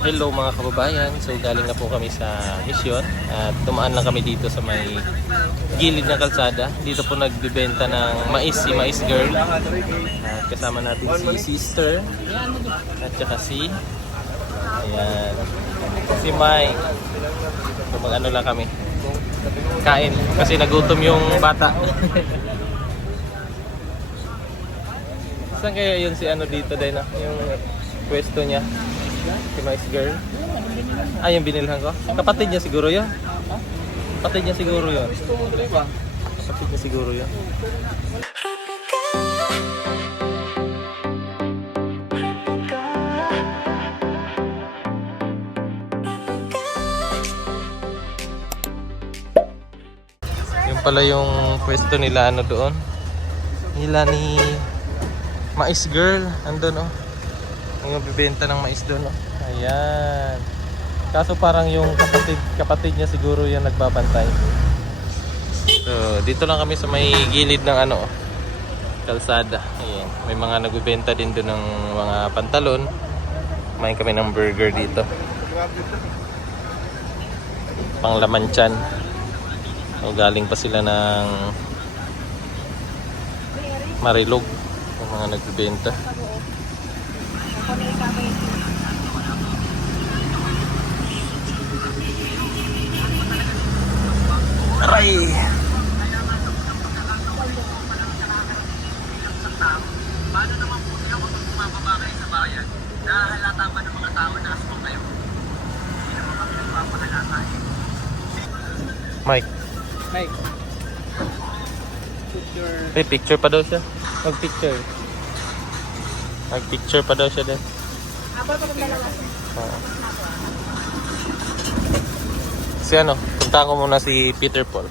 Hello mga kababayan, so galing na po kami sa misyon at tumaan lang kami dito sa may gilid ng kalsada. Dito po nagbibenta ng mais, si Mais Girl. At kasama natin si Sister at saka ayan, si Mike. So mag-ano lang kami, kain kasi nagutom yung bata. Saan kaya yun si ano dito din, yung pwesto niya? Si Mais Girl. Ah, yung binilhan ko. Kapatid niya siguro yun. Kapatid niya siguro yun. Kapatid niya siguro yun. Yung pala yung pwesto nila ano doon. Nila ni Mais Girl. Andun oh. Yung bibenta ng mais doon, oh. Ayan. Kaso parang yung kapatid niya siguro yung nagbabantay. So, dito lang kami sa may gilid ng ano, kalsada. Ayan. May mga nagbebenta din doon ng mga pantalon. Kumain kami ng burger dito. Panglaman tiyan. So, galing pa sila ng Marilog. Yung mga nagbebenta. Aray! Paano naman po kayo kapag bumababa kayo sa bayan? Nahahalata ba ng mga tao na aswang kayo? Hindi naman kami nagpapahalata eh. Mike. Picture pa daw siya. Mag-picture pa daw siya din. Ako pa dalawa. Si ano, punta ko muna si Peter Paul.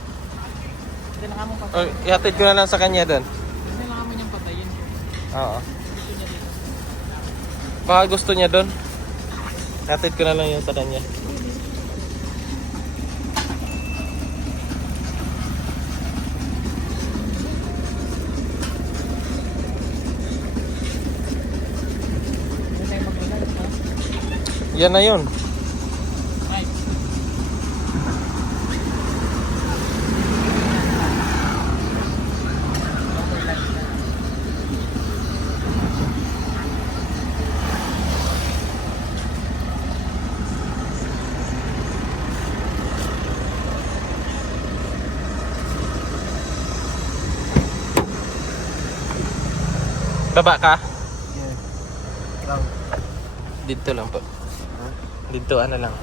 Ihatid ko na lang sa kanya doon. Kailangan mo niyang patayin. Oo. Baka gusto niya doon. Ihatid ko na lang yun sa kanya. Yan na yun. Baba ka? Lang. Dito lang po. Dito ano lang.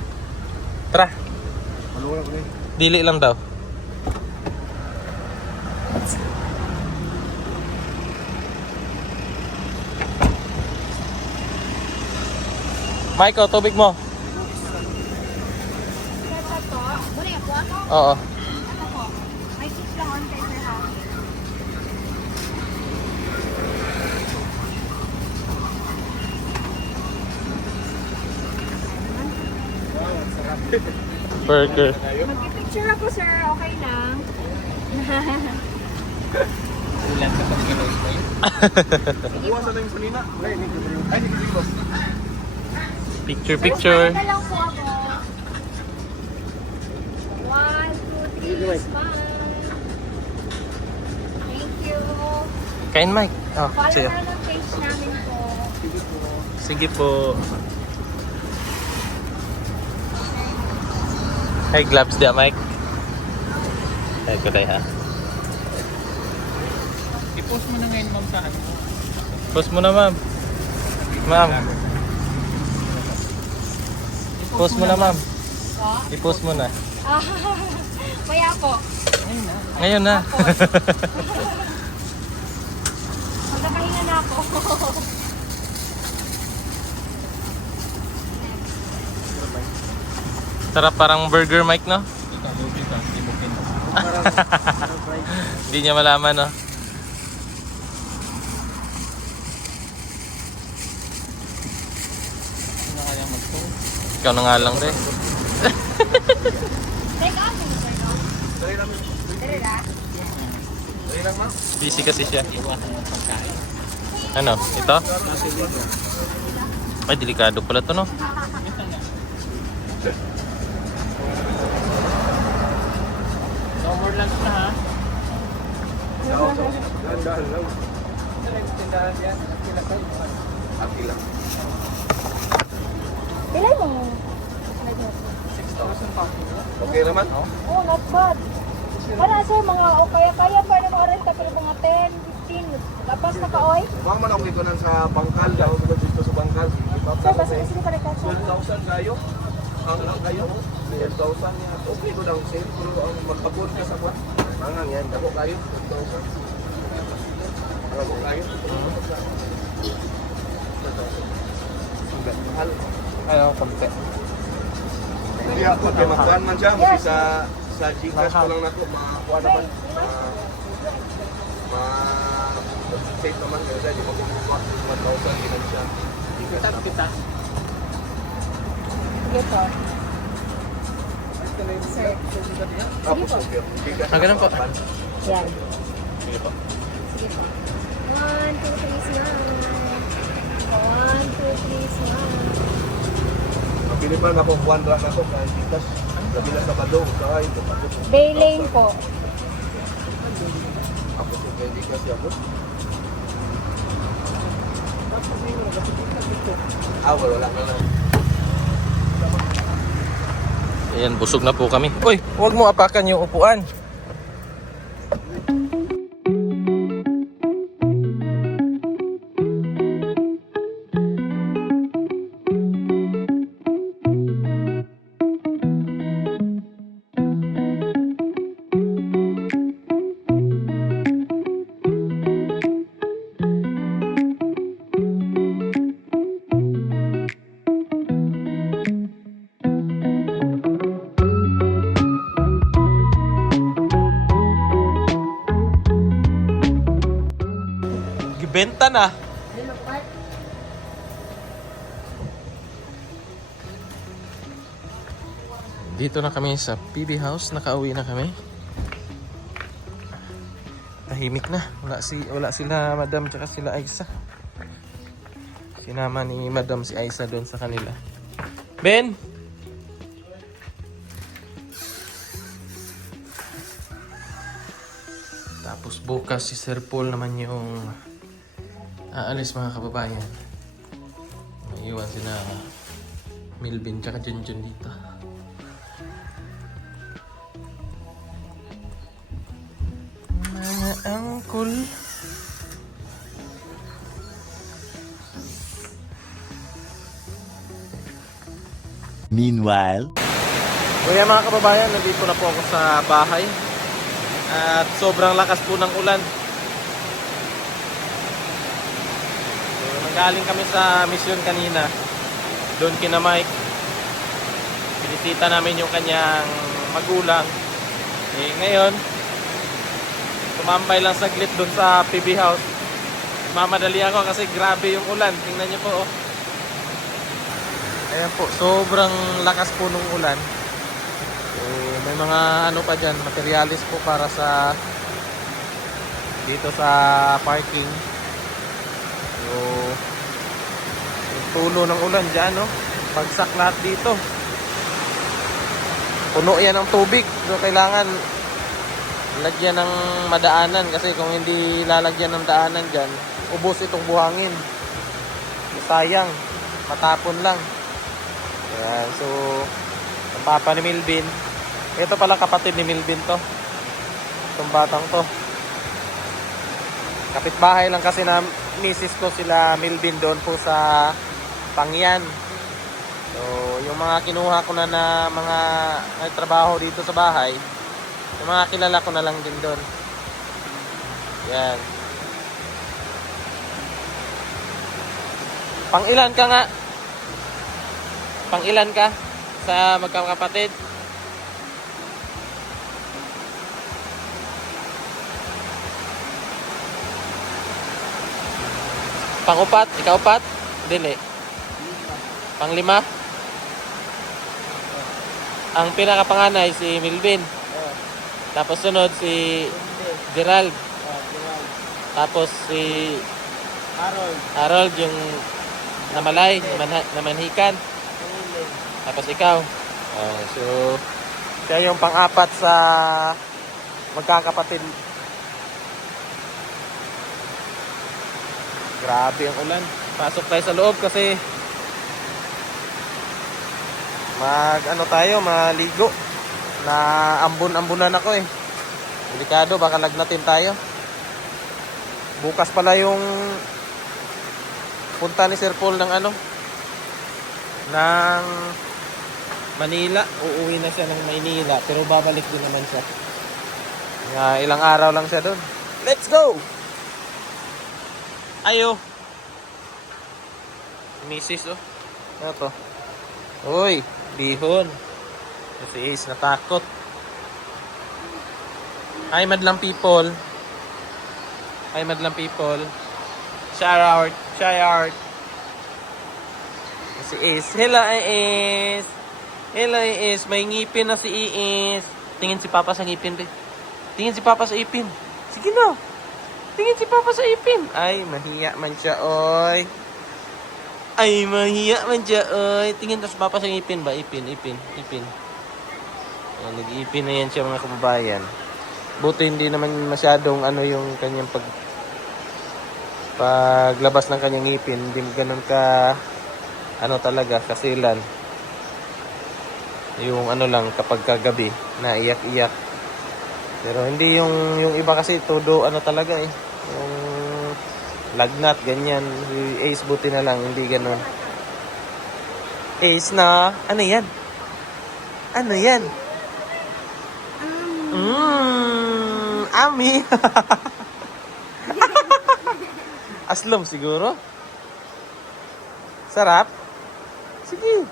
Tara. Maluwag ko eh. Dili lang daw. Michael, tubig mo. Ito po. Muna yan po. Oo. Ito po. May 6 lang on kay Sir ha. Burger. Mag-picture ako sir. Okay lang. Ulan ka pag gano'n pa yun. Buwasan na yung salina. Ay, hindi ko boss. Picture. Smile na lang po ako. 1, 2, 3, smile. Thank you. Kain Mike. Oh, Follow siya. na ng page namin po. Sige po. Hey, gloves dia Mike. Hey, good day ha. I-post mo na ngayon ma'am sa ano. Post mo na ma'am. Ma'am. Post mo na ma'am. Po? I-post mo na. Maya po. Ngayon na. Magkakahinga na ako. Sarap parang burger Mike, no? Hindi niya malaman, no? Ikaw na nga lang rin. Take out mo sir, no? Dali na. Busy kasi siya. Ano? Ito? Ay, delikado pala to, no? No more lunch na ha. Dahan-dahan lang. Tindahan yan. Ati lang. Pilay mo. 6,000 pa. Okay naman? Oh, not bad. Wala sir, mga o kaya-kaya pa na mga renta pero mga 10, 15. Lapas na ka, oy. Mga man ako dito lang sa bangkal. Ako dito sa bangkal. Sir, basta kasi pa nagkasa. 12,000 kayo. Ang lang kayo. 12,000 niya. Okay ko lang sale. Pero ang magpapun ka sa kwan. Mangang yan. Dako kayo. 12,000. Dako kayo. Mahal. Ano, konti. Hindi ako. Kaya magkuhan man siya. Kasi sa Gcash ko lang nato. Makuha naman. Safe naman. Kasi hindi magkukuha. 1,000. Hindi siya. Gcash nato. Kita. Sige po. Sir. Tapos okay. Gcash Ah, ganun po. Yan. Sige po. Sige po. 1, 2, 3, smile. 1, 2, 3, smile. Pili pa na po. One run na po. Kahit Gcash. Sabi na sa Badong. Sakay. Bay Lane po. Ako sa Gcash ako. Wala na lang. Ayan, busog na po kami. Uy, huwag mo apakan yung upuan. Gibenta na. Dito na kami sa PB House. Nakauwi na kami. Tahimik na. Wala sila Madam tsaka sila Aisa. Sinama ni Madam si Aisa doon sa kanila. Ben! Tapos bukas si Sir Paul naman yung aalis mga kababayan. May iwan sila Milvin tsaka Junjun dito. Mga angkol. Meanwhile, Kaya mga kababayan, nandito na po ako sa bahay. At sobrang lakas po ng ulan. So, nanggaling kami sa mission kanina. Doon kina Mike. Pinisita namin yung kanyang magulang. Ngayon, tumambay lang saglit doon sa PB House. Mamadali ako kasi grabe yung ulan. Tingnan niyo po. Oh. Ayan po, sobrang lakas po ng ulan. So, may mga ano pa dyan, materialis po para sa dito sa parking. So, yung tulo ng ulan dyan, no? Pagsak lahat dito. Puno yan ng tubig. So, kailangan lagyan ng madaanan kasi kung hindi lalagyan ng daanan dyan, ubos itong buhangin. Sayang, matapon lang. Ayan, so ang papa ni Milvin, ito pala kapatid ni Milvin to, itong batang to. Kapitbahay lang kasi na misis ko sila Milvin doon po sa Pangyan. So yung mga kinuha ko na mga nagtrabaho dito sa bahay, yung mga kilala ko na lang din doon. Yan. Pang ilan ka nga? Pang ilan ka sa magkakapatid? Pang-upat? Ikaw upat? Dili. Pang-lima? Ang pinakapanganay si Milvin. Tapos sunod si Gerald. Tapos si Harold yung namalay, namanhikan. Tapos ikaw. So, siya yung pang-apat sa magkakapatid. Grabe ang ulan. Pasok tayo sa loob kasi maligo. Na ambon-ambunan ako eh. Delikado, baka lagnatin tayo. Bukas pala yung punta ni Sir Paul ng ng Manila. Uuwi na siya ng Manila pero babalik din naman siya. Ilang araw lang siya doon. Let's go! Ayo. Mrs. oh. Ano to? Uy, bihon. Si Ace natakot. Hi madlang people. Hi madlang people. Shout out. Si Ace. Hello Ace. Hello Ace. May ngipin na si Ace. Tingin si Papa sa ngipin, be. Tingin si Papa sa ipin. Sige na. Tingin si Papa sa ipin. Ay, mahiya man siya, oy. Tingin to si Papa sa ipin ba? Ipin. Nag-iipin na yan siya, mga kababayan. Buti hindi naman masyadong yung kanyang paglabas ng kanyang ngipin. Hindi ganun ka talaga kasilan. Yung lang kapag kagabi na iyak-iyak. Pero hindi yung iba kasi todo talaga eh. Yung lagnat ganyan. Si Ace buti na lang hindi ganun. Ace na ano yan? Ami. Aslom siguro. Sarap. Sige.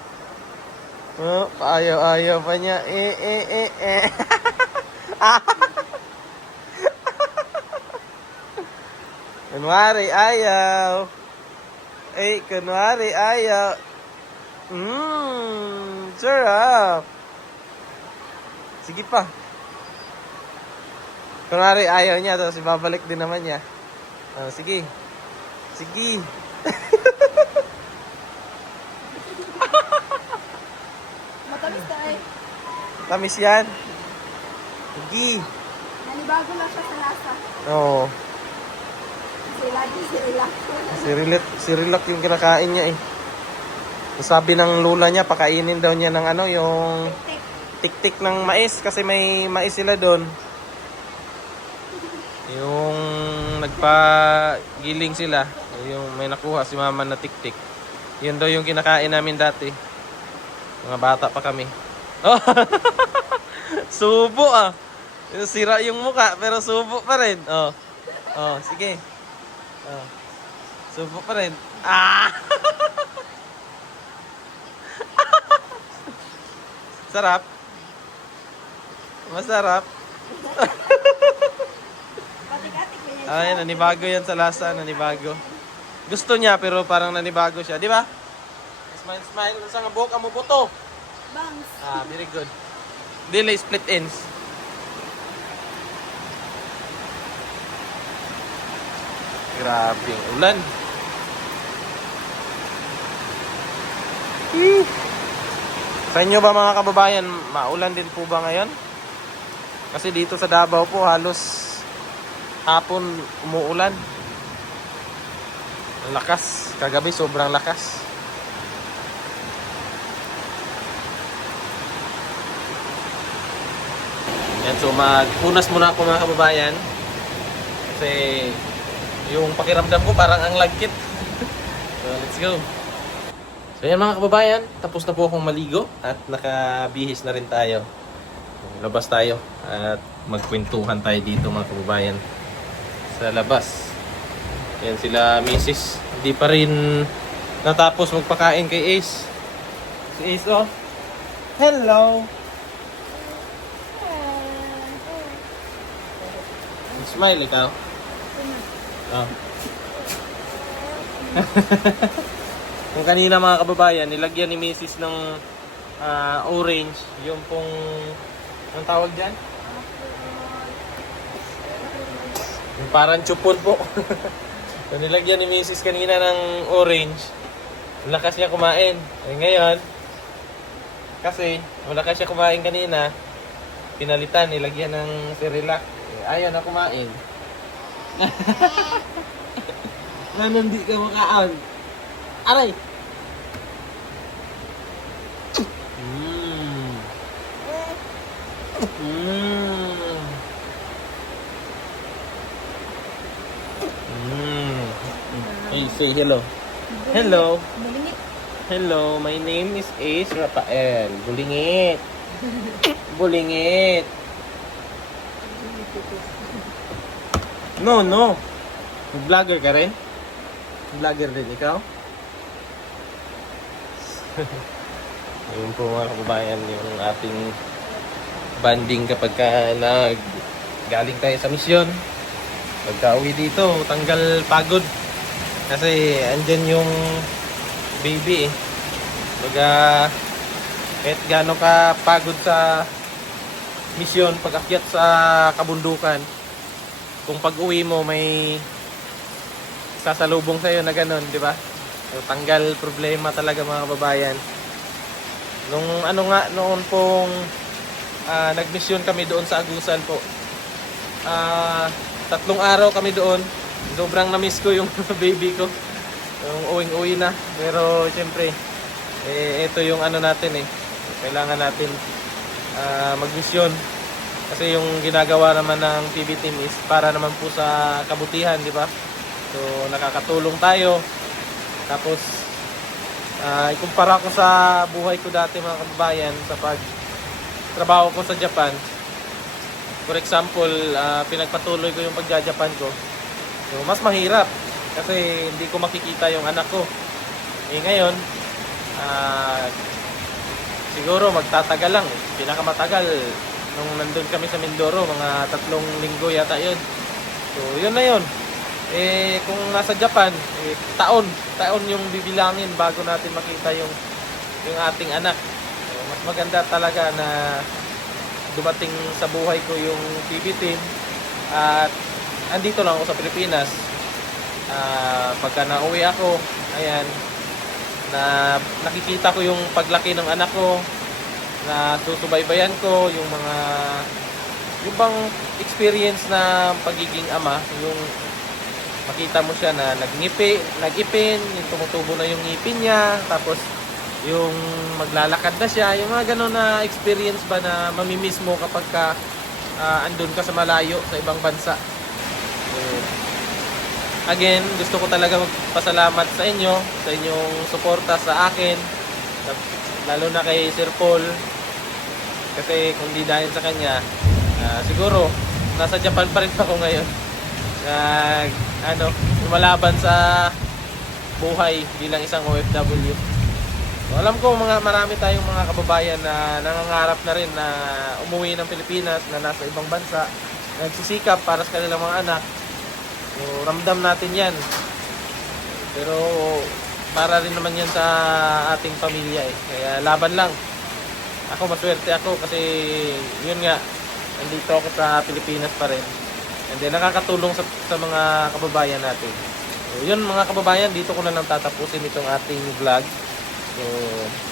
Oh, ayaw pa niya. Kunwari ayaw. Kunwari ayaw. Sarap. Sige pa. Kunwari ayaw niya, tapos ibabalik din naman niya. Sige. Matamis na eh. Tamis yan. Sige. Nanibago lang siya sa lasa. Oo. Kasi lagi Si Relax yung kinakain niya eh. Sabi ng lula niya, pakainin daw niya ng yung tik-tik ng mais kasi may mais sila doon. Yung nagpagiling sila, yung may nakuha si mama na tik-tik. Yun daw yung kinakain namin dati. Mga bata pa kami. Oh. Subo ah. Sira yung muka pero subo pa rin. Sige. Subo pa rin. Sarap. Masarap. Patik-atik mo yan. Ay, nanibago yan sa lasa, nanibago. Gusto niya pero parang nanibago siya, di ba? Smile. Sa nga buhok mo buto. Bangs. Very good. Delay split ends. Grabe ang ulan. Sa inyo ba mga kababayan, maulan din po ba ngayon? Kasi dito sa Davao po halos hapon umuulan. Ang lakas. Kagabi sobrang lakas. Yan, so magpunas muna ako mga kababayan. Kasi yung pakiramdam ko parang ang lagkit. So let's go. So yan mga kababayan, tapos na po akong maligo at nakabihis na rin tayo. Labas tayo at magkwentuhan tayo dito mga kababayan sa labas. Yan sila Mrs. Hindi pa rin natapos magpakain kay Ace. Si Ace oh. Hello. Smile ikaw. Oh. Yung kanina mga kababayan, nilagyan ni Mrs. ng orange, yung pong anong tawag dyan? Yung parang chupon po. So nilagyan ni Mrs. kanina ng orange. Lakas niya kumain. Eh, ngayon, Kasi wala ka siya kumain kanina. Pinalitan, nilagyan ng Cerelac. Ayaw na kumain. Ano hindi ka makaon? Aray! Hey, say hello. Hello. Malingit. Hello, my name is Ace Rafael. Bulingit. Bulingit. No. Vlogger ka rin? Vlogger din ikaw? Ayun po mga kababayan, yung ating banding kapag galing tayo sa misyon. Pagka uwi dito, tanggal pagod. Kasi andyan yung baby eh. Baga, kahit gano'n ka pagod sa misyon, pag akyat sa kabundukan, kung pag uwi mo may sasalubong sa'yo na gano'n, di ba? So, tanggal problema talaga mga babayan. Nung noon pong nagmisyon kami doon sa Agusan po. 3 araw kami doon. Sobrang na-miss ko yung baby ko. Yung uwing-uwi na. Pero siyempre, ito yung natin eh. Kailangan natin magmisyon. Kasi yung ginagawa naman ng PB team is para naman po sa kabutihan, di ba? So, nakakatulong tayo. Tapos, ikumpara ko sa buhay ko dati mga kababayan sa pag-trabaho ko sa Japan. For example, pinagpatuloy ko yung pagja-Japan ko. So, mas mahirap kasi hindi ko makikita yung anak ko. Ngayon, siguro magtatagal lang. Pinakamatagal nung nandun kami sa Mindoro, mga 3 linggo yata yun. So, yun na yun. Kung nasa Japan, taon yung bibilangin bago natin makita yung ating anak. So, mas maganda talaga na dumating sa buhay ko yung PB team at andito lang ako sa Pilipinas. Pagka nauwi ako, ayan, na nakikita ko yung paglaki ng anak ko, na susubaybayan ko yung bang experience na pagiging ama, yung makita mo siya na nag-ipin, yung tumutubo na yung ngipin niya, tapos yung maglalakad na siya, yung mga gano'n na experience ba na mamimiss mo kapag andun ka sa malayo, sa ibang bansa. So, again, gusto ko talaga magpasalamat sa inyo, sa inyong suporta sa akin, lalo na kay Sir Paul, kasi kung di dahil sa kanya, siguro nasa Japan pa rin ako ngayon. Lumalaban sa buhay bilang isang OFW. So, alam ko marami tayong mga kababayan na nangangarap na rin na umuwi ng Pilipinas, na nasa ibang bansa, nagsisikap para sa kanilang mga anak. So, ramdam natin yan. Pero para rin naman yan sa ating pamilya eh. Kaya laban lang. Ako maswerte ako kasi yun nga, nandito ako sa Pilipinas pa rin. And then nakakatulong sa mga kababayan natin. So yun mga kababayan, dito ko na lang tatapusin itong ating vlog. So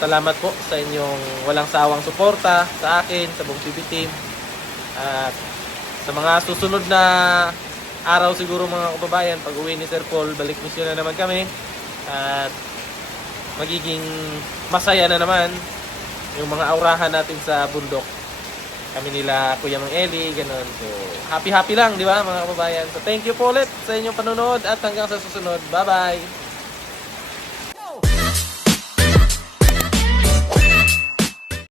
salamat po sa inyong walang sawang suporta sa akin, sa buong PB team. At sa mga susunod na araw siguro mga kababayan, pag uwi ni Sir Paul, balik misyon na naman kami. At magiging masaya na naman yung mga aurahan natin sa bundok. Kami nila Kuya Mang Eli, ganun. So, happy lang, di ba mga kababayan? So, thank you po ulit sa inyong panonood at hanggang sa susunod. Bye-bye!